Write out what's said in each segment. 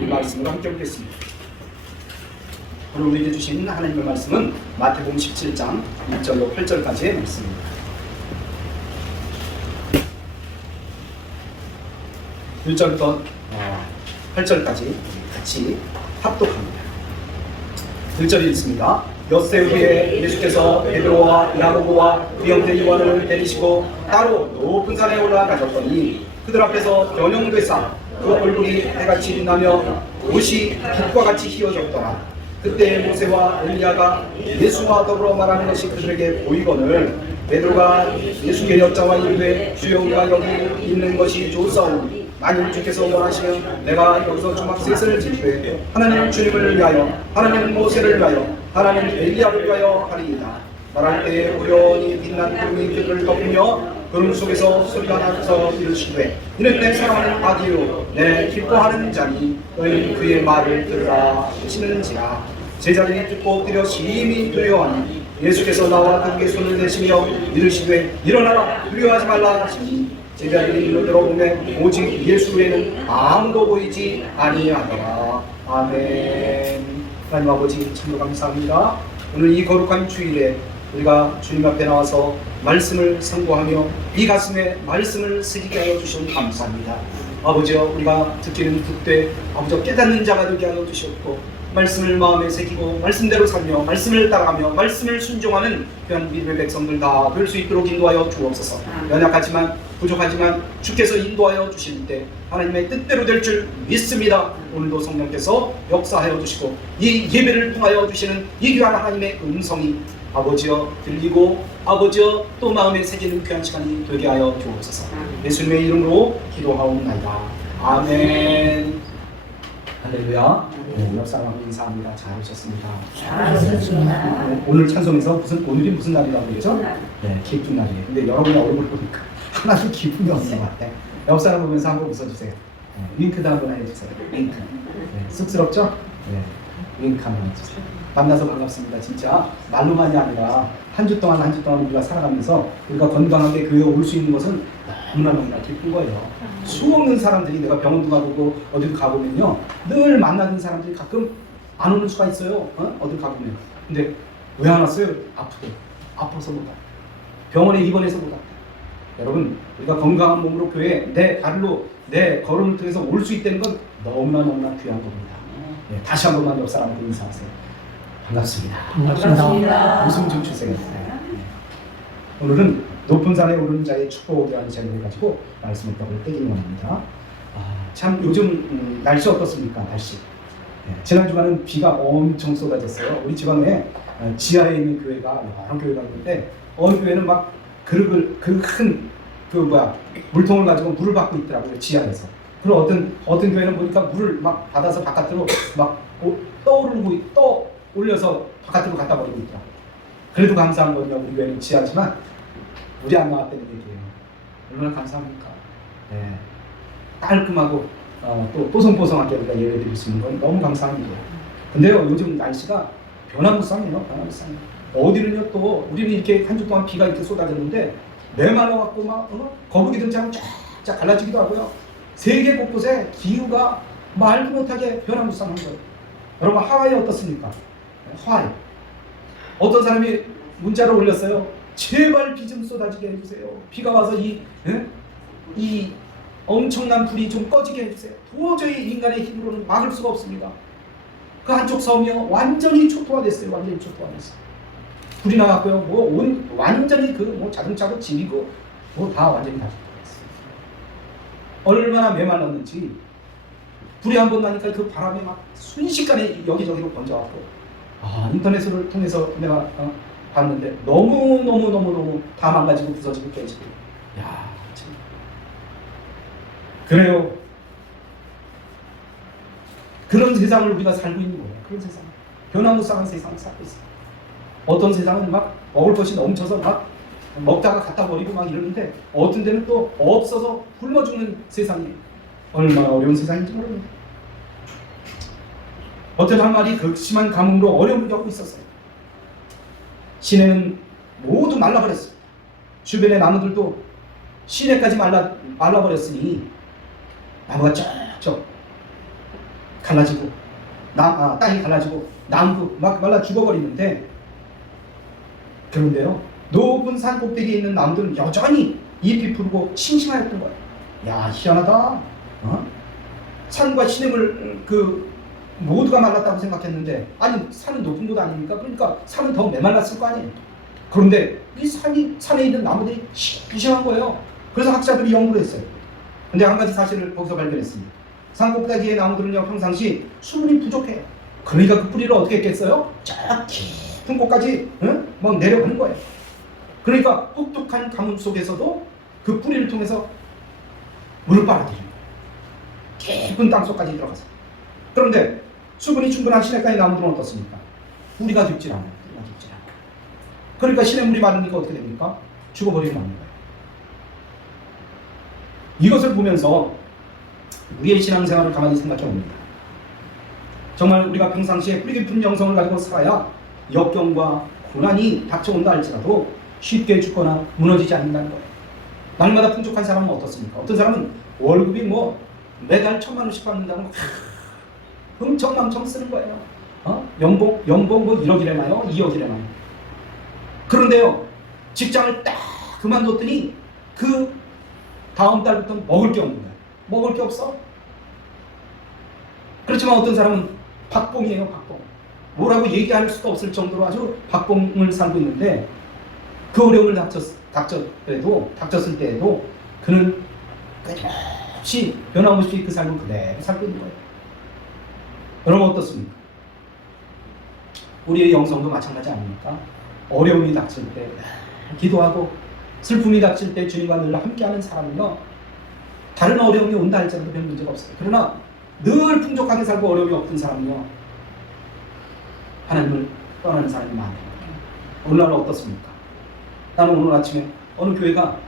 이 말씀을 함께 보겠습니다. 오늘 우리에게 주신 하나님의 말씀은 마태복음 17장 1절로 8절까지의 말씀입니다. 1절부터 8절까지 같이 합독합니다. 1절이 있습니다. 엿새 후에 예수께서 베드로와 야고보와 형제 요한을 데리시고 따로 높은 산에 올라가셨더니 그들 앞에서 변형되사 그 얼굴이 해같이 빛나며 옷이 빛과 같이 휘어졌더라. 그때 모세와 엘리야가 예수와 더불어 말하는 것이 그들에게 보이거늘 베드로가 예수께 여짜와 이르되 주여 우리가 여기 있는 것이 좋사오니 만일 주께서 원하시면 내가 여기서 주막셋을 짓되 하나님은 주님을 위하여 하나님은 모세를 위하여 하나님은 엘리야를 위하여 하리이다. 말할 때 우연히 빛난 구름이 그들을 덮으며 구름 속에서 소리가 나서 이르시되 이는 내 사랑하는 아들이요 내 기뻐하는 자니 너희는 그의 말을 들으라 하시는지라. 제자들이 듣고 엎드려 심히 두려워하니 예수께서 나와 그에게 손을 대시며 이르시되 일어나라 두려워하지 말라 하시니 제자들이 눈을 들어보매 오직 예수 외에는 아무도 보이지 아니하더라. 아멘. 하나님 아버지 참으로 감사합니다. 오늘 이 거룩한 주일에 우리가 주님 앞에 나와서 말씀을 선고하며 이 가슴에 말씀을 새기게 하여 주시니 감사합니다. 아버지여 우리가 듣기는 듣되 아버지여 깨닫는 자가 되게 하여 주시옵고 말씀을 마음에 새기고 말씀대로 살며 말씀을 따라가며 말씀을 순종하는 귀한 믿음의 백성들 다 될 수 있도록 인도하여 주옵소서. 연약하지만 부족하지만 주께서 인도하여 주실 때 하나님의 뜻대로 될 줄 믿습니다. 오늘도 성령께서 역사하여 주시고 이 예배를 통하여 주시는 이 귀한 하나님의 음성이 아버지여 들리고 아버지여 또 마음에 새기는 귀한 시간이 되게 하여 주옵소서. 예수님의 이름으로 기도하옵나이다. 아멘. 할렐루야. 옆 사람하고 인사합니다. 잘 오셨습니다. 잘 오셨습니다. 오늘 찬송에서 오늘이 무슨 날이라고 그랬죠? 네, 기쁜 날이에요. 근데 여러분의 얼굴 보니까 하나도 기쁨이 없는 것 같아요. 옆 사람 보면서 한번 웃어주세요. 네, 윙크도 한번 해주세요. 윙크. 네, 쑥스럽죠? 네, 윙크 한번 해주세요. 만나서 반갑습니다. 진짜 말로만이 아니라 한 주 동안 우리가 살아가면서 우리가 건강하게 교회에 올 수 있는 것은 너무나 기쁜 거예요. 수없는 사람들이 내가 병원도 가보고 어디도 가보면요 늘 만나는 사람들이 가끔 안 오는 수가 있어요. 어딜 가보면. 근데 왜 안 왔어요? 아파서 못 왔다. 병원에 입원해서 못 왔다. 여러분 우리가 건강한 몸으로 교회에 내 발로 내 걸음을 통해서 올 수 있다는 건 너무나 귀한 겁니다. 네, 다시 한 번만 옆 사람한테 인사하세요. 반갑습니다. 반갑습니다. 웃음 좀 주세요. 네. 오늘은 높은 산에 오르는 자의 축복이라는 제목을 가지고 말씀을 떼기는 겁니다. 참 요즘 날씨 어떻습니까? 날씨. 네, 지난 주간은 비가 엄청 쏟아졌어요. 우리 지방에 지하에 있는 교회가 여러 교회가 있는데 어느 교회는 막 그릇을 큰 물통을 가지고 물을 받고 있더라고요. 지하에서. 그리고 어떤 교회는 보니까 물을 막 받아서 바깥으로 막 올려서 바깥으로 갖다 버리고 있더라고요. 그래도 감사한 건요. 우리 교회는 지하지만 물이 안 나왔다는 얘기예요. 얼마나 감사합니까? 네. 깔끔하고 또 뽀송뽀송하게 우리가 예배 드릴 수 있는 건 너무 감사한 일이에요. 근데요 요즘 날씨가 변화무쌍해요. 어디는요 또 우리는 이렇게 한 주 동안 비가 이렇게 쏟아졌는데 메말라갖고 막 거북이들처럼 쫙 갈라지기도 하고요. 세계 곳곳에 기후가 말도 못하게 변화무쌍한 거예요. 여러분 하와이 어떻습니까? 하와이 어떤 사람이 문자를 올렸어요. 제발 비 좀 쏟아지게 해주세요. 비가 와서 이 엄청난 불이 좀 꺼지게 해주세요. 도저히 인간의 힘으로는 막을 수가 없습니다. 그 한쪽 섬이 완전히 초토화됐어요. 불이 나왔고요. 완전히 자동차고 집이고 다 완전히 다 초토화됐어요. 얼마나 메말랐는지 불이 한 번 나니까 그 바람이 막 순식간에 여기저기로 번져갖고 인터넷을 통해서 내가 봤는데 너무 다 망가지고 부서지고 깨지고. 야, 참. 그래요. 그런 세상을 우리가 살고 있는 거예요. 그런 세상. 변화무쌍한 세상을 살고 있어요. 어떤 세상은 막 먹을 것이 넘쳐서 막 먹다가 갖다 버리고 막 이러는데 어떤 데는 또 없어서 굶어 죽는 세상이에요. 얼마나 어려운 세상인지 모릅니다. 어떤 한 마리 극심한 가뭄으로 어려움을 겪고 있었어요. 시내는 모두 말라버렸어요. 주변의 나무들도 시내까지 말라버렸으니 나무가 쩍쩍 갈라지고 땅이 갈라지고 나무도 막 말라 죽어버리는데, 그런데요 높은 산 꼭대기에 있는 나무들은 여전히 잎이 푸르고 싱싱하였던 거예요. 야, 희한하다. 산과 시냇물 모두가 말랐다고 생각했는데, 아니 산은 높은 곳 아닙니까? 그러니까 산은 더 메말랐을 거 아니에요. 그런데 이 산에 있는 나무들이 싱싱한 거예요. 그래서 학자들이 연구를 했어요. 근데 한 가지 사실을 거기서 발견했습니다. 산 꼭대기의 나무들은요 평상시 수분이 부족해요. 그러니까 그 뿌리를 어떻게 했겠어요? 저 깊은 곳까지 막 내려가는 거예요. 그러니까 혹독한 가뭄 속에서도 그 뿌리를 통해서 물을 빨아들이는 거예요. 깊은 땅 속까지 들어가서. 그런데 수분이 충분한 시냇가의 나무들은 어떻습니까? 뿌리가 깊질 않아요. 뿌리가 깊질 않아요. 그러니까 시냇물이 마르니까 어떻게 됩니까? 죽어버리고 마는 거예요. 이것을 보면서 우리의 신앙생활을 가만히 생각해 봅니다. 정말 우리가 평상시에 뿌리 깊은 영성을 가지고 살아야 역경과 고난이 닥쳐온다 할지라도 쉽게 죽거나 무너지지 않는다는 거예요. 날마다 풍족한 사람은 어떻습니까? 어떤 사람은 월급이 매달 1,000만 원씩 받는다는 거 흥청망청 쓰는 거예요. 연봉 1억이래나요? 2억이래나요? 그런데요 직장을 딱 그만뒀더니 그 다음 달부터 먹을 게 없는 거예요. 먹을 게 없어. 그렇지만 어떤 사람은 박봉이에요. 박봉. 뭐라고 얘기할 수도 없을 정도로 아주 박봉을 살고 있는데, 그 어려움을 닥쳤을 때에도 그는 끊임없이 변함없이 그 삶을 그대로 살고 있는 거예요. 여러분 어떻습니까? 우리의 영성도 마찬가지 아닙니까? 어려움이 닥칠 때 기도하고 슬픔이 닥칠 때 주님과 늘 함께하는 사람은요 다른 어려움이 온다 할지라도 별 문제가 없어요. 그러나 늘 풍족하게 살고 어려움이 없던 사람은요 하나님을 떠나는 사람이 많아요. 오늘날 어떻습니까? 나는 오늘 아침에 어느 교회가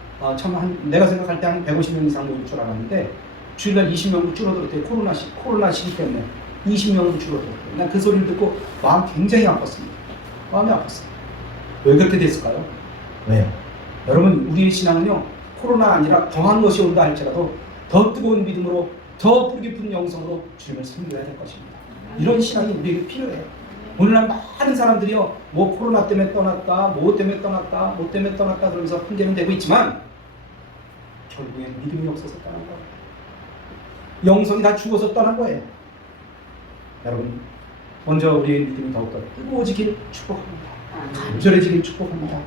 내가 생각할 때 한 150명 이상 모일 줄 알았는데 주일날 20명으로 줄어들었대요. 코로나 시기 때문에 20명으로 줄어들었대요. 난 그 소리를 듣고 마음 굉장히 아팠습니다. 마음이 아팠어요. 왜 그렇게 됐을까요? 왜요? 여러분 우리의 신앙은요 코로나 아니라 더한 것이 온다 할지라도 더 뜨거운 믿음으로 더 뿌리 깊은 영성으로 주님을 섬겨야 될 것입니다. 이런 신앙이 우리에게 필요해요. 오늘날 많은 사람들이요 코로나 때문에 떠났다, 뭐 때문에 떠났다 그러면서 핑계는 대고 있지만 결국엔 믿음이 없어서 떠난 거예요. 영성이 다 죽어서 떠난 거예요. 여러분 먼저 우리의 믿음이 더욱더 뜨거워지길 축복합니다. 간절해지길 축복합니다.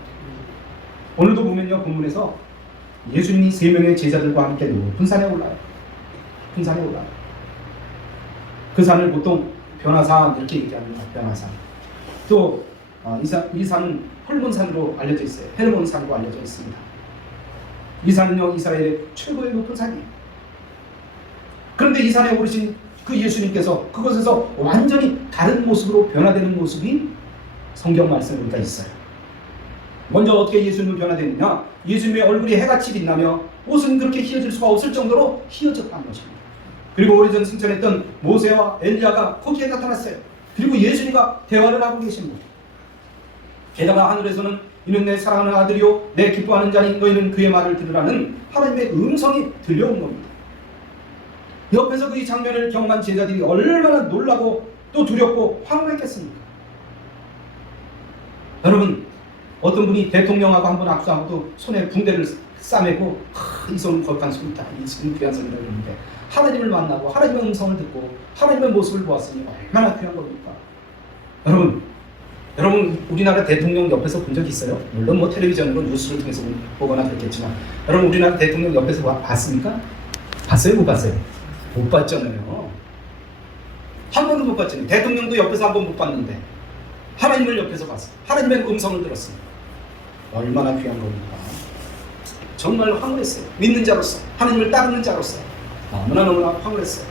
오늘도 보면요 본문에서 예수님이 3명의 제자들과 함께 높은 산에 올라요. 높은 산에 올라요. 그 산을 보통 변화산 이렇게 얘기합니다. 변화산. 또 이 산은 헐몬산으로 알려져 있어요. 헬몬산으로 알려져 있습니다. 이 산은요 이스라엘의 최고의 높은 산이에요. 그런데 이 산에 오르신 그 예수님께서 그것에서 완전히 다른 모습으로 변화되는 모습이 성경 말씀에 보니까 있어요. 먼저 어떻게 예수님은 변화되느냐? 예수님의 얼굴이 해같이 빛나며 옷은 그렇게 휘어질 수가 없을 정도로 휘어졌다는 것입니다. 그리고 오래전 승천했던 모세와 엘리야가 거기에 나타났어요. 그리고 예수님과 대화를 하고 계십니다. 게다가 하늘에서는 이는 내 사랑하는 아들이요 내 기뻐하는 자니 너희는 그의 말을 들으라는 하나님의 음성이 들려온 겁니다. 옆에서 그 이 장면을 경험한 제자들이 얼마나 놀라고 또 두렵고 황홀했겠습니까? 여러분 어떤 분이 대통령하고 한번 악수하고도 손에 붕대를 싸매고 이 손은 거룩한 손이다, 이 손은 귀한 손이다 그러는데 하나님을 만나고 하나님의 음성을 듣고 하나님의 모습을 보았으니 얼마나 귀한 겁니까? 여러분 우리나라 대통령 옆에서 본 적 있어요? 물론 텔레비전으로 뉴스를 통해서 보거나 그랬겠지만 여러분 우리나라 대통령 옆에서 봤습니까? 봤어요? 못 봤어요? 못 봤잖아요. 한 번도 못 봤잖아요. 대통령도 옆에서 한 번 못 봤는데 하나님을 옆에서 봤어요. 하나님의 음성을 들었어요. 얼마나 귀한 겁니까? 정말 황홀했어요. 믿는 자로서 하나님을 따르는 자로서 너무나 황홀했어요.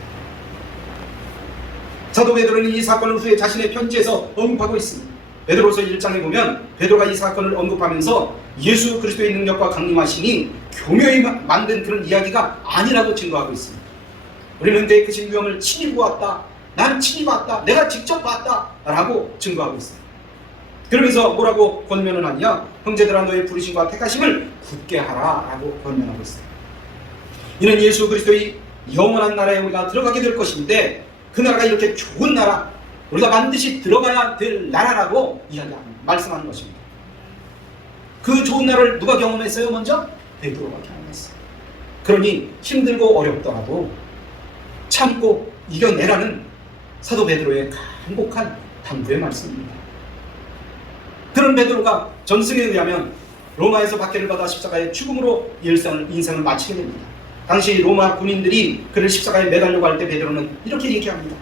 사도 베드로는 이 사건을 후에 자신의 편지에서 언급하고 있습니다. 베드로서 1장에 보면 베드로가 이 사건을 언급하면서 예수 그리스도의 능력과 강림하시니 교묘히 만든 그런 이야기가 아니라고 증거하고 있습니다. 우리는 그의 크신 위엄을 친히 보았다, 난 친히 봤다, 내가 직접 봤다 라고 증거하고 있어요. 그러면서 뭐라고 권면을 하냐? 형제들아 너의 부르심과 택하심을 굳게 하라 라고 권면하고 있어요. 이는 예수 그리스도의 영원한 나라에 우리가 들어가게 될 것인데 그 나라가 이렇게 좋은 나라, 우리가 반드시 들어가야 될 나라라고 말씀하는 것입니다. 그 좋은 나라를 누가 경험했어요? 먼저 베드로가 경험했어요. 그러니 힘들고 어렵더라도 참고 이겨내라는 사도 베드로의 간곡한 당부의 말씀입니다. 그런 베드로가 전승에 의하면 로마에서 박해를 받아 십자가의 죽음으로 인생을 마치게 됩니다. 당시 로마 군인들이 그를 십자가에 매달려고 할 때 베드로는 이렇게 얘기합니다.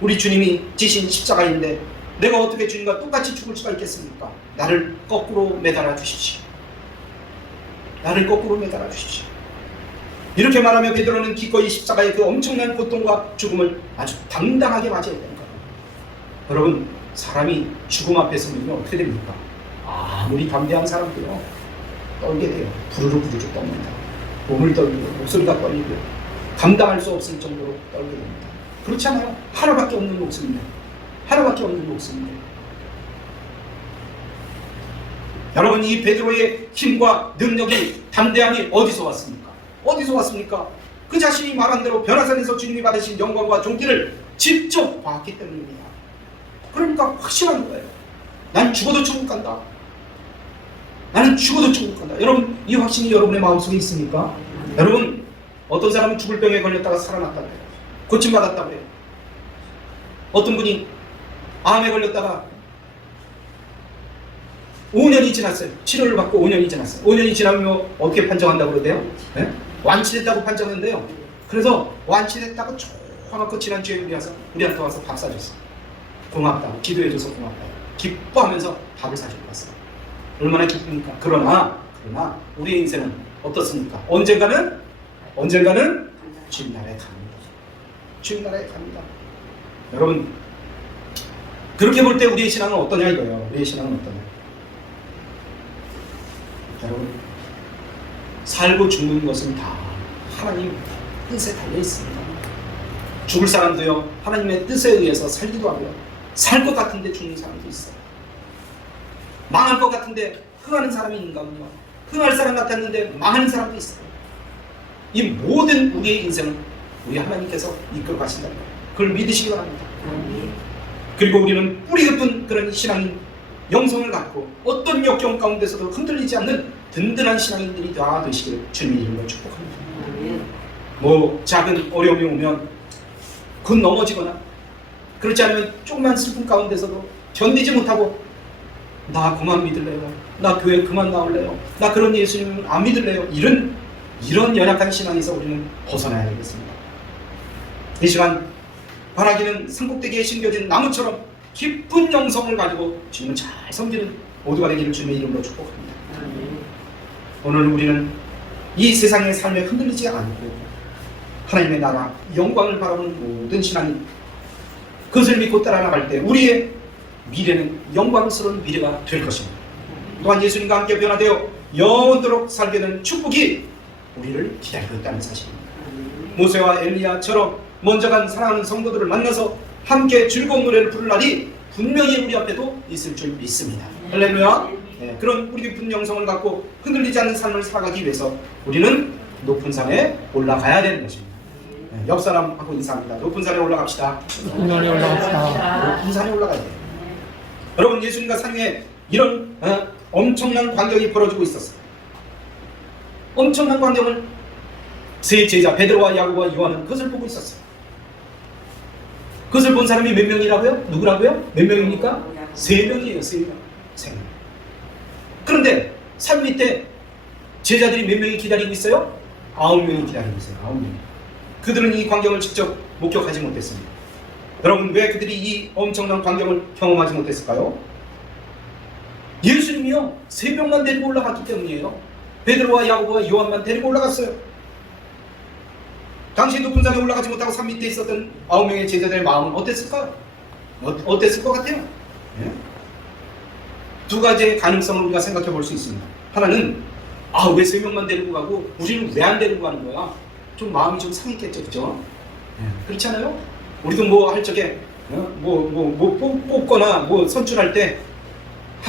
우리 주님이 지신 십자가인데 내가 어떻게 주님과 똑같이 죽을 수가 있겠습니까? 나를 거꾸로 매달아 주십시오. 나를 거꾸로 매달아 주십시오. 이렇게 말하며 베드로는 기꺼이 십자가의 그 엄청난 고통과 죽음을 아주 당당하게 맞이해야 되는 거예요. 여러분, 사람이 죽음 앞에 서면 어떻게 됩니까? 아무리 담대한 사람도요, 떨게 돼요. 부르르 떱니다. 몸을 떨리고 목소리가 떨리고 감당할 수 없을 정도로 떨게 됩니다. 그렇지 않아요? 하나밖에 없는 목숨입니다. 하나밖에 없는 목숨입니다. 여러분, 이 베드로의 힘과 능력이, 담대함이 어디서 왔습니까? 어디서 왔습니까? 그 자신이 말한 대로 변화산에서 주님이 받으신 영광과 존귀를 직접 봤기 때문입니다. 그러니까 확실한 거예요. 난 죽어도 천국 간다. 나는 죽어도 천국 간다. 여러분, 이 확신이 여러분의 마음속에 있습니까? 여러분, 어떤 사람은 죽을 병에 걸렸다가 살아났다고 해요. 고침받았다고 해요. 어떤 분이 암에 걸렸다가 5년이 지났어요. 치료를 받고 5년이 지났어요. 5년이 지나면 어떻게 판정한다고 그러대요? 네? 완치됐다고 판정했는데요. 그래서 완치됐다고 조그맣고 지난주에 우리한테 와서 밥 사줬어. 고맙다. 기도해줘서 고맙다. 기뻐하면서 밥을 사주고 갔어요. 얼마나 기쁩니까? 그러나 우리의 인생은 어떻습니까? 언젠가는 주님 나라에 갑니다. 주님 나라에 갑니다. 여러분, 그렇게 볼 때 우리의 신앙은 어떠냐 이거예요. 우리의 신앙은 어떠냐. 여러분, 살고 죽는 것은 다 하나님 뜻에 달려 있습니다. 죽을 사람도요, 하나님의 뜻에 의해서 살기도 하고요, 살 것 같은데 죽는 사람도 있어요. 망할 것 같은데 흥하는 사람이 있는가 보요. 흥할 사람 같았는데 망하는 사람도 있어요. 이 모든 우리의 인생은 우리 하나님께서 이끌어 가신다는 거예요. 그걸 믿으시기 바랍니다. 그리고 우리는 뿌리 깊은 그런 신앙인 영성을 갖고 어떤 역경 가운데서도 흔들리지 않는 든든한 신앙인들이 다 되시길 주님의 이름으로 축복합니다. 뭐 작은 어려움이 오면 곧 넘어지거나, 그렇지 않으면 조그만 슬픔 가운데서도 견디지 못하고 나 그만 믿을래요, 나 교회 그만 나올래요, 나 그런 예수님 안 믿을래요, 이런 연약한 신앙에서 우리는 벗어나야 되겠습니다. 이 시간 바라기는 산꼭대기에 심겨진 나무처럼 깊은 영성을 가지고 주님을 잘 섬기는 모두가 되기를 주님의 이름으로 축복합니다. 오늘 우리는 이 세상의 삶에 흔들리지 않고 하나님의 나라, 영광을 바라보는 모든 신앙인, 그것을 믿고 따라나갈 때 우리의 미래는 영광스러운 미래가 될 것입니다. 또한 예수님과 함께 변화되어 영원토록 살게 되는 축복이 우리를 기다리고 있다는 사실입니다. 모세와 엘리야처럼 먼저 간 사랑하는 성도들을 만나서 함께 즐거운 노래를 부를 날이 분명히 우리 앞에도 있을 줄 믿습니다. 할렐루야. 네, 그런 뿌리 깊은 영성을 갖고 흔들리지 않는 삶을 살아가기 위해서 우리는 높은 산에 올라가야 되는 것입니다. 네, 옆 사람하고 인사합니다. 높은 산에 올라갑시다. 높은 산에 올라갑시다. 높은 산에 올라가야 돼요. 여러분, 예수님과 산 위에 이런 엄청난 광경이 벌어지고 있었어요. 엄청난 광경을 세 제자 베드로와 야고보와 요한은 그것을 보고 있었어요. 그것을 본 사람이 몇 명이라고요? 누구라고요? 몇 명입니까? 3명이에요. 3명. 그런데 산 밑에 제자들이 몇 명이 기다리고 있어요? 9명이 기다리고 있어요. 9명. 그들은 이 광경을 직접 목격하지 못했습니다. 여러분, 왜 그들이 이 엄청난 광경을 경험하지 못했을까요? 예수님이요, 3명만 데리고 올라갔기 때문이에요. 베드로와 야고보와 요한만 데리고 올라갔어요. 당시 높은 산에 올라가지 못하고 산 밑에 있었던 9명의 제자들의 마음은 어땠을까요? 어땠을 것 같아요? 네? 두 가지의 가능성을 우리가 생각해 볼 수 있습니다. 하나는 왜 3명만 데리고 가고 우리는 왜 안 데리고 가는 거야? 좀 마음이 좀 상했겠죠, 그죠? 네. 그렇지 않아요? 우리도 뭐 할 적에 뽑거나 뭐 선출할 때,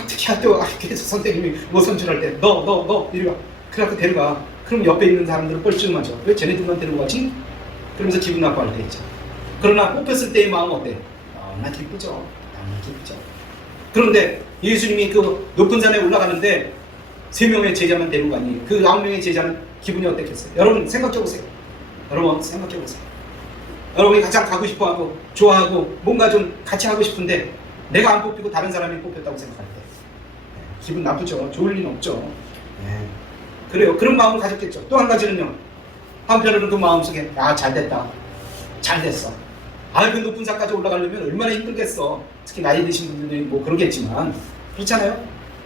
특히 학교에서 선생님이 뭐 선출할 때 너 이리 와, 그래갖고 데려가. 그럼 옆에 있는 사람들은 뻘쭘하죠. 왜 쟤네들만 데리고 가지? 그러면서 기분 나빠할 때 있죠. 그러나 뽑혔을 때의 마음 어때? 너무나 기쁘죠. 너무나 기쁘죠. 그런데 예수님이 그 높은 산에 올라가는데 3명의 제자만 데리고 가니 그 9명의 제자는 기분이 어땠겠어요? 여러분 생각해 보세요. 여러분 생각해 보세요. 여러분이 가장 가고 싶어하고 좋아하고 뭔가 좀 같이 하고 싶은데 내가 안 뽑히고 다른 사람이 뽑혔다고 생각할 때 기분 나쁘죠. 좋을 리는 없죠. 그래요. 그런 마음을 가졌겠죠. 또 한 가지는요. 한편으로는 그 마음속에 잘됐다. 잘 됐어. 그 높은 산까지 올라가려면 얼마나 힘들겠어. 특히 나이 드신 분들이 뭐 그러겠지만 그렇잖아요.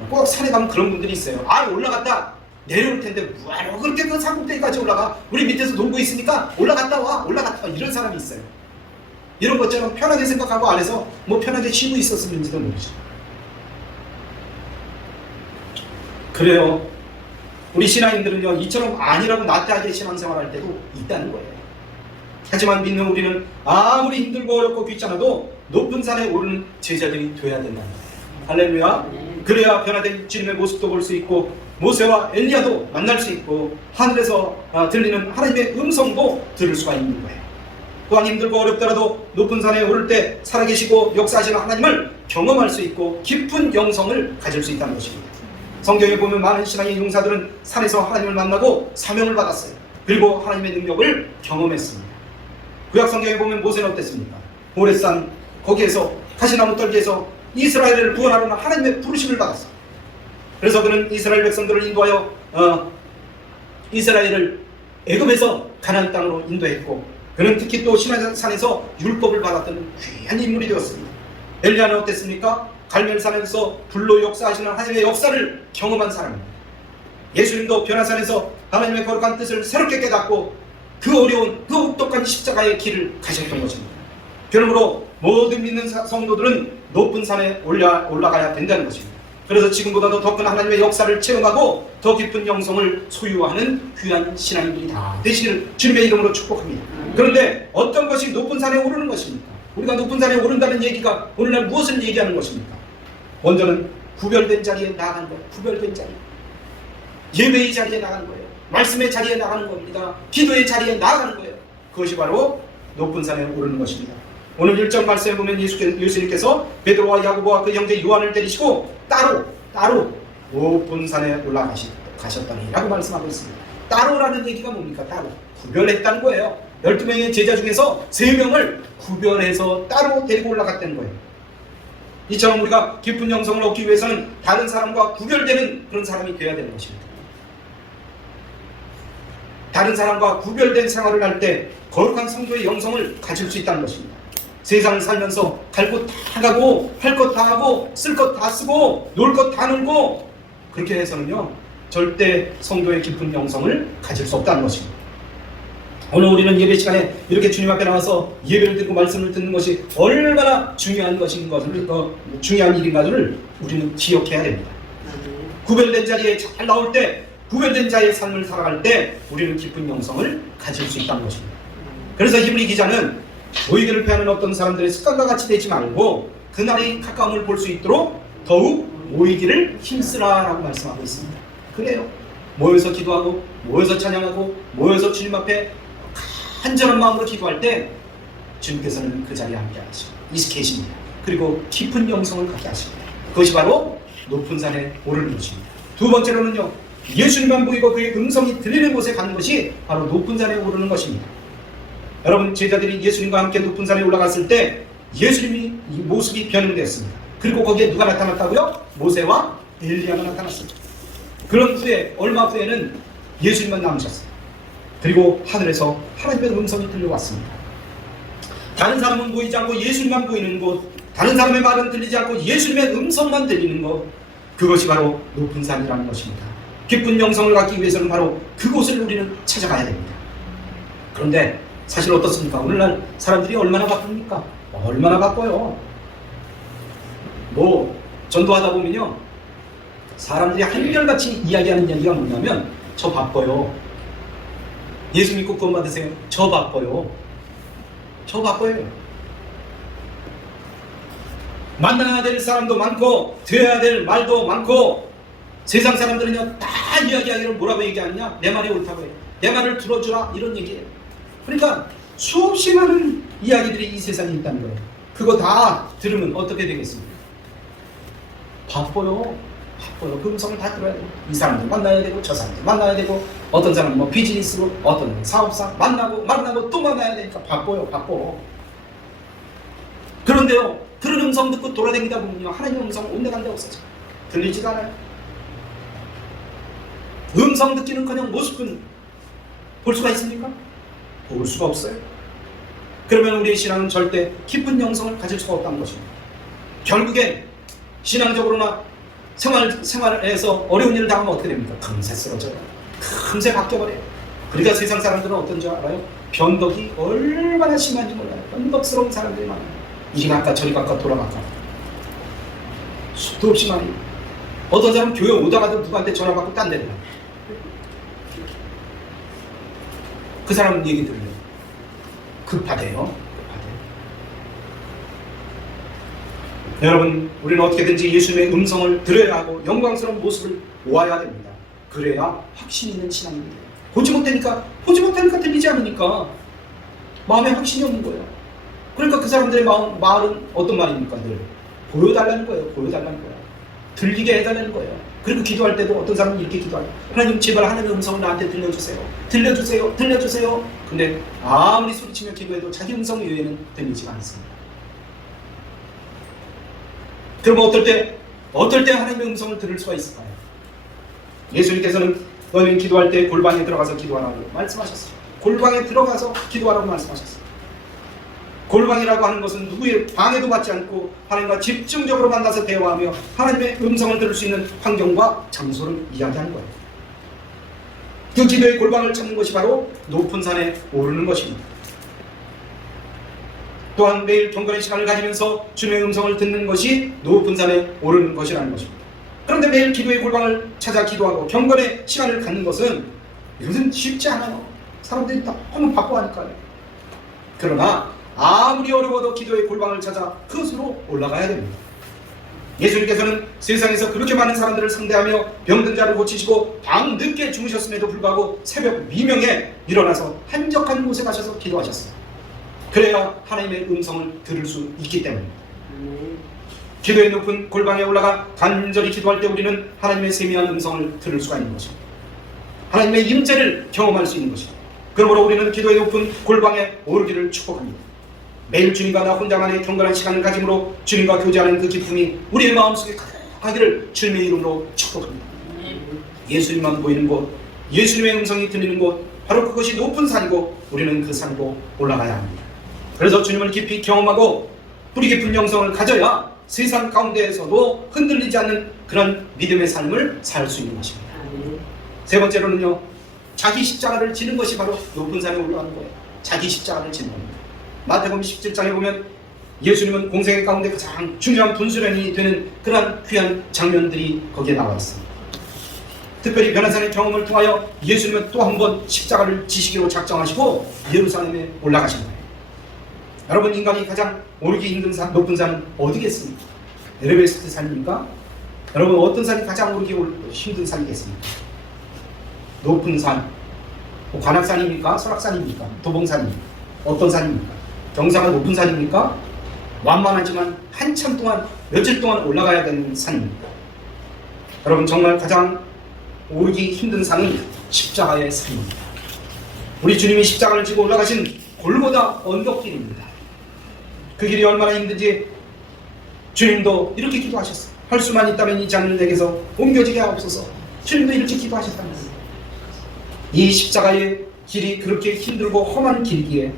꼭 산에 가면 그런 분들이 있어요. 올라갔다. 내려올 텐데 뭐하러 그렇게 그 산꼭대기까지 올라가? 우리 밑에서 놀고 있으니까 올라갔다 와. 이런 사람이 있어요. 이런 것처럼 편하게 생각하고 안에서 뭐 편하게 쉬고 있었을는지도 모르죠. 그래요. 우리 신앙인들은요, 이처럼 아니라고 나태하게 신앙생활할 때도 있다는 거예요. 하지만 믿는 우리는 아무리 힘들고 어렵고 귀찮아도 높은 산에 오르는 제자들이 돼야 된다는 거예요. 할렐루야. 그래야 변화된 주님의 모습도 볼 수 있고 모세와 엘리야도 만날 수 있고 하늘에서 들리는 하나님의 음성도 들을 수가 있는 거예요. 또한 힘들고 어렵더라도 높은 산에 오를 때 살아계시고 역사하시는 하나님을 경험할 수 있고 깊은 영성을 가질 수 있다는 것입니다. 성경에 보면 많은 신앙의 용사들은 산에서 하나님을 만나고 사명을 받았어요. 그리고 하나님의 능력을 경험했습니다. 구약 성경에 보면 모세는 어땠습니까? 모레산 거기에서 가시나무 떨기에서 이스라엘을 구원하려는 하나님의 부르심을 받았어요. 그래서 그는 이스라엘 백성들을 인도하여 이스라엘을 애굽에서 가나안 땅으로 인도했고 그는 특히 또 시내산에서 율법을 받았던 귀한 인물이 되었습니다. 엘리야는 어땠습니까? 갈멜산에서 불로 역사하시는 하나님의 역사를 경험한 사람입니다. 예수님도 변화산에서 하나님의 거룩한 뜻을 새롭게 깨닫고 그 어려운 그 혹독한 십자가의 길을 가셨던 것입니다. 그러므로 모든 믿는 성도들은 높은 산에 올라가야 된다는 것입니다. 그래서 지금보다도 더 큰 하나님의 역사를 체험하고 더 깊은 영성을 소유하는 귀한 신앙인들이 다 되시기를 주님의 이름으로 축복합니다. 그런데 어떤 것이 높은 산에 오르는 것입니까? 우리가 높은 산에 오른다는 얘기가 오늘날 무엇을 얘기하는 것입니까? 먼저는 구별된 자리에 나가는 거예요. 구별된 자리. 예배의 자리에 나가는 거예요. 말씀의 자리에 나가는 겁니다. 기도의 자리에 나가는 거예요. 그것이 바로 높은 산에 오르는 것입니다. 오늘 1절 말씀에 보면 예수님께서 베드로와 야고보와 그 형제 요한을 데리시고 따로 높은 산에 올라가셨다니 라고 말씀하고 있습니다. 따로라는 얘기가 뭡니까? 따로 구별했다는 거예요. 12명의 제자 중에서 3명을 구별해서 따로 데리고 올라갔다는 거예요. 이처럼 우리가 깊은 영성을 얻기 위해서는 다른 사람과 구별되는 그런 사람이 되어야 되는 것입니다. 다른 사람과 구별된 생활을 할 때 거룩한 성도의 영성을 가질 수 있다는 것입니다. 세상을 살면서 갈 곳 다 가고 할 것 다 하고 쓸 것 다 쓰고 놀 것 다 놀고 그렇게 해서는요 절대 성도의 깊은 영성을 가질 수 없다는 것입니다. 오늘 우리는 예배 시간에 이렇게 주님 앞에 나와서 예배를 드리고 말씀을 듣는 것이 얼마나 중요한 중요한 일인가를 우리는 기억해야 됩니다. 구별된 자리에 잘 나올 때 구별된 자의 삶을 살아갈 때 우리는 깊은 영성을 가질 수 있다는 것입니다. 그래서 히브리 기자는 모이기를 패하는 어떤 사람들의 습관과 같이 되지 말고 그날의 가까움을 볼 수 있도록 더욱 모이기를 힘쓰라라고 말씀하고 있습니다. 그래요. 모여서 기도하고 모여서 찬양하고 모여서 주님 앞에 간절한 마음으로 기도할 때 주님께서는 그 자리에 함께 계십니다. 그리고 깊은 영성을 갖게 하십니다. 그것이 바로 높은 산에 오르는 것입니다. 두 번째로는요, 예수님만 보이고 그의 음성이 들리는 곳에 가는 것이 바로 높은 산에 오르는 것입니다. 여러분, 제자들이 예수님과 함께 높은 산에 올라갔을 때 예수님이 이 모습이 변형되었습니다. 그리고 거기에 누가 나타났다고요? 모세와 엘리야가 나타났습니다. 그런 후에 얼마 후에는 예수님만 남으셨어요. 그리고 하늘에서 하나님의 음성이 들려왔습니다. 다른 사람은 보이지 않고 예수님만 보이는 곳, 다른 사람의 말은 들리지 않고 예수님의 음성만 들리는 것, 그것이 바로 높은 산이라는 것입니다. 깊은 영성을 갖기 위해서는 바로 그곳을 우리는 찾아가야 됩니다. 그런데 사실 어떻습니까? 오늘날 사람들이 얼마나 바쁩니까? 얼마나 바빠요. 전도하다 보면요, 사람들이 한결같이 이야기하는 얘기가 뭐냐면 저 바빠요. 예수 믿고 구원 받으세요. 저 바빠요. 저 바빠요. 만나야 될 사람도 많고 들어야 될 말도 많고 세상 사람들은요 다 이야기하기를 뭐라고 얘기하느냐? 내 말이 옳다고 해요. 내 말을 들어주라 이런 얘기예요. 그러니까 수없이 많은 이야기들이 이 세상에 있다는 거예요. 그거 다 들으면 어떻게 되겠습니까? 바빠요. 그 음성을 다 들어야 돼요. 이 사람들 만나야 되고 저 사람들 만나야 되고 어떤 사람은 뭐 비즈니스로 어떤 사업상 만나고 또 만나야 되니까 바빠요. 그런데요, 그런 음성 듣고 돌아다니다 보면요, 하나님의 음성 온데간데 없어져. 들리지도 않아요. 음성 듣기는커녕 모습은 볼 수가 있습니까? 볼 수가 없어요. 그러면 우리의 신앙은 절대 깊은 영성을 가질 수가 없다는 것입니다. 결국엔 신앙적으로나 생활에서 어려운 일을 당하면 어떻게 됩니까? 금세 쓰러져요. 금세 바뀌어버려요. 그러니까 세상 사람들은 어떤 줄 알아요? 변덕이 얼마나 심한지 몰라요. 변덕스러운 사람들이 많아요. 이리 갈까 저리 갈까 돌아갈까 수도 없이 많이. 어떤 사람은 교회 오다가도 누구한테 전화 받고 딴 데로 가요. 그 사람 얘기 들으면 급하대요. 여러분, 우리는 어떻게든지 예수님의 음성을 들어야 하고 영광스러운 모습을 보아야 됩니다. 그래야 확신 있는 신앙입니다. 보지 못하니까 들리지 않으니까 마음에 확신이 없는 거예요. 그러니까 그 사람들의 말은 어떤 말입니까? 늘 보여달라는 거예요. 들리게 해달라는 거예요. 그리고 기도할 때도 어떤 사람은 이렇게 기도해요. 하나님, 제발 하나님의 음성을 나한테 들려주세요. 근데 아무리 소리치며 기도해도 자기 음성 외에는 들리지가 않습니다. 그럼 어떨 때 하나님의 음성을 들을 수가 있을까요? 예수님께서는 너희는 기도할 때 골방에 들어가서 기도하라고 말씀하셨어요. 골방에 들어가서 기도하라고 말씀하셨어요. 골방이라고 하는 것은 누구의 방해도 받지 않고 하나님과 집중적으로 만나서 대화하며 하나님의 음성을 들을 수 있는 환경과 장소를 이야기하는 거예요. 그 기도의 골방을 찾는 것이 바로 높은 산에 오르는 것입니다. 또한 매일 경건의 시간을 가지면서 주님의 음성을 듣는 것이 높은 산에 오르는 것이라는 것입니다. 그런데 매일 기도의 골방을 찾아 기도하고 경건의 시간을 갖는 것은 이것은 쉽지 않아요. 사람들이 너무 바빠하니까요. 그러나 아무리 어려워도 기도의 골방을 찾아 그것으로 올라가야 됩니다. 예수님께서는 세상에서 그렇게 많은 사람들을 상대하며 병든 자를 고치시고 밤늦게 주무셨음에도 불구하고 새벽 미명에 일어나서 한적한 곳에 가셔서 기도하셨어요. 그래야 하나님의 음성을 들을 수 있기 때문입니다. 기도의 높은 골방에 올라가 간절히 기도할 때 우리는 하나님의 세미한 음성을 들을 수가 있는 것입니다. 하나님의 임재를 경험할 수 있는 것입니다. 그러므로 우리는 기도의 높은 골방에 오르기를 축복합니다. 매일 주님과 나 혼자만의 경건한 시간을 가짐으로 주님과 교제하는 그 기쁨이 우리의 마음속에 가득하기를 주님의 이름으로 축복합니다. 예수님만 보이는 곳, 예수님의 음성이 들리는 곳, 바로 그것이 높은 산이고 우리는 그 산으로 올라가야 합니다. 그래서 주님을 깊이 경험하고 뿌리 깊은 영성을 가져야 세상 가운데에서도 흔들리지 않는 그런 믿음의 삶을 살 수 있는 것입니다. 세 번째로는요, 자기 십자가를 지는 것이 바로 높은 산에 올라가는 거예요. 자기 십자가를 지는 겁니다. 마태복음 17장에 보면 예수님은 공생의 가운데 가장 중요한 분수령이 되는 그러한 귀한 장면들이 거기에 나와 있습니다. 특별히 변화산의 경험을 통하여 예수님은 또 한 번 십자가를 지시기로 작정하시고 예루살렘에 올라가신 거예요. 여러분, 인간이 가장 오르기 힘든 산, 높은 산은 어디겠습니까? 에베레스트 산입니까? 여러분, 어떤 산이 가장 오르기 힘든 산이겠습니까? 높은 산, 관악산입니까? 설악산입니까? 도봉산입니까? 어떤 산입니까? 경사가 높은 산입니까? 완만하지만 한참 동안, 며칠 동안 올라가야 되는 산입니다. 여러분, 정말 가장 오르기 힘든 산은 십자가의 산입니다. 우리 주님이 십자가를 지고 올라가신 골고다 언덕길입니다. 그 길이 얼마나 힘든지 주님도 이렇게 기도하셨어요. 할 수만 있다면 이 잔을 내게서 옮겨지게 하옵소서. 주님도 이렇게 기도하셨다는 거예요. 이 십자가의 길이 그렇게 힘들고 험한 길이기에,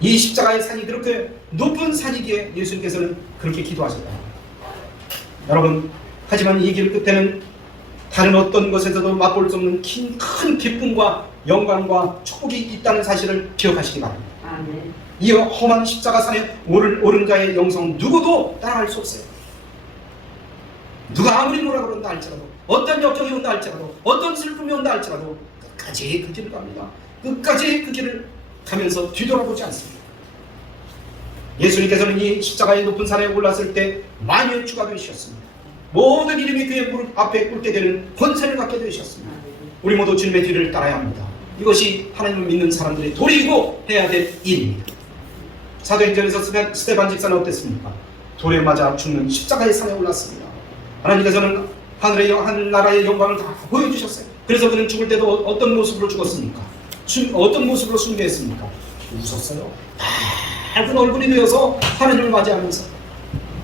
이 십자가의 산이 그렇게 높은 산이기에 예수님께서는 그렇게 기도하셨다. 여러분, 하지만 이 길 끝에는 다른 어떤 것에서도 맛볼 수 없는 큰 기쁨과 영광과 축복이 있다는 사실을 기억하시기 바랍니다. 아멘. 이 험한 십자가 산에 오른 자의 영성 누구도 따라갈 수 없어요. 누가 아무리 뭐라 그런다 할지라도, 어떤 역경이 온다 할지라도, 어떤 슬픔이 온다 할지라도 끝까지 그 길을 갑니다. 끝까지 그 길을 가면서 뒤돌아보지 않습니다. 예수님께서는 이 십자가의 높은 산에 올랐을 때 만유의 주가 되셨습니다. 모든 이름이 그의 무릎 앞에 꿇게 되는 권세를 갖게 되셨습니다. 우리 모두 주님의 뒤를 따라야 합니다. 이것이 하나님을 믿는 사람들의 도리이고 해야 될 일입니다. 사도행전에서 스데반 집사는 어땠습니까? 돌에 맞아 죽는 십자가의 산에 올랐습니다. 하나님께서는 하늘나라의 영광을 다 보여주셨어요. 그래서 그는 죽을 때도 어떤 모습으로 죽었습니까? 어떤 모습으로 숭배했습니까? 웃었어요. 밝은 얼굴이 되어서 하나님을 맞이하면서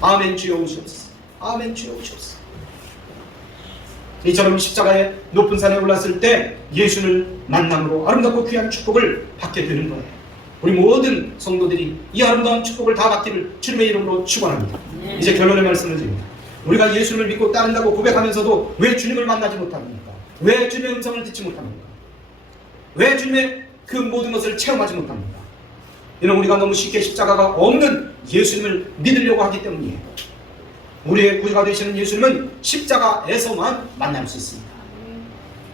아멘 주여 오시옵소서, 아멘 주여 오시옵소서. 이처럼 십자가의 높은 산에 올랐을 때 예수를 만남으로 아름답고 귀한 축복을 받게 되는 거예요. 우리 모든 성도들이 이 아름다운 축복을 다 받기를 주님의 이름으로 축원합니다. 이제 결론의 말씀을 드립니다. 우리가 예수를 믿고 따른다고 고백하면서도 왜 주님을 만나지 못합니까? 왜 주님의 음성을 듣지 못합니까? 왜 주님의 그 모든 것을 체험하지 못합니까? 이는 우리가 너무 쉽게 십자가가 없는 예수님을 믿으려고 하기 때문이에요. 우리의 구주가 되시는 예수님은 십자가에서만 만날 수 있습니다.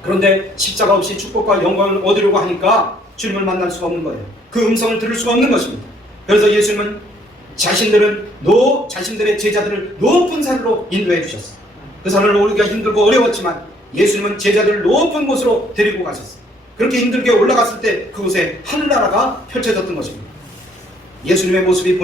그런데 십자가 없이 축복과 영광을 얻으려고 하니까 주님을 만날 수가 없는 거예요. 그 음성을 들을 수가 없는 것입니다. 그래서 예수님은 자신들의 제자들을 높은 산으로 인도해 주셨어요. 그 산을 오르기가 힘들고 어려웠지만 예수님은 제자들을 높은 곳으로 데리고 가셨어요. 그렇게 힘들게 올라갔을 때 그곳에 하늘나라가 펼쳐졌던 것입니다. 예수님의 모습이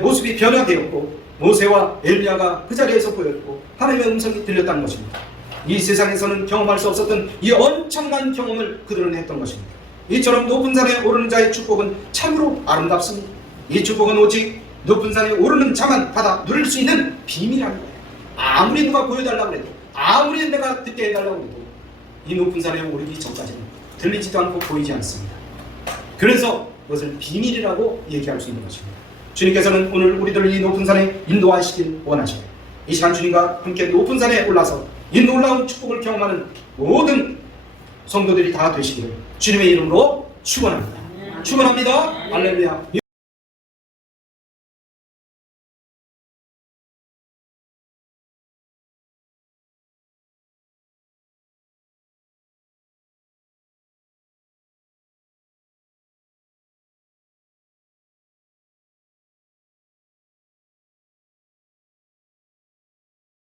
모습이 변화되었고 모세와 엘리야가 그 자리에서 보였고 하나님의 음성이 들렸다는 것입니다. 이 세상에서는 경험할 수 없었던 이 엄청난 경험을 그들은 했던 것입니다. 이처럼 높은 산에 오르는 자의 축복은 참으로 아름답습니다. 이 축복은 오직 높은 산에 오르는 자만 받아 누릴 수 있는 비밀이라는 거예요. 아무리 누가 보여달라고 해도, 아무리 내가 듣게 해달라고 해도 이 높은 산에 오르기 전까지는 들리지도 않고 보이지 않습니다. 그래서 그것을 비밀이라고 얘기할 수 있는 것입니다. 주님께서는 오늘 우리들을 이 높은 산에 인도하시길 원하셔요. 이 시간 주님과 함께 높은 산에 올라서 이 놀라운 축복을 경험하는 모든 성도들이 다 되시기를 주님의 이름으로 축원합니다. 축원합니다. 할렐루야.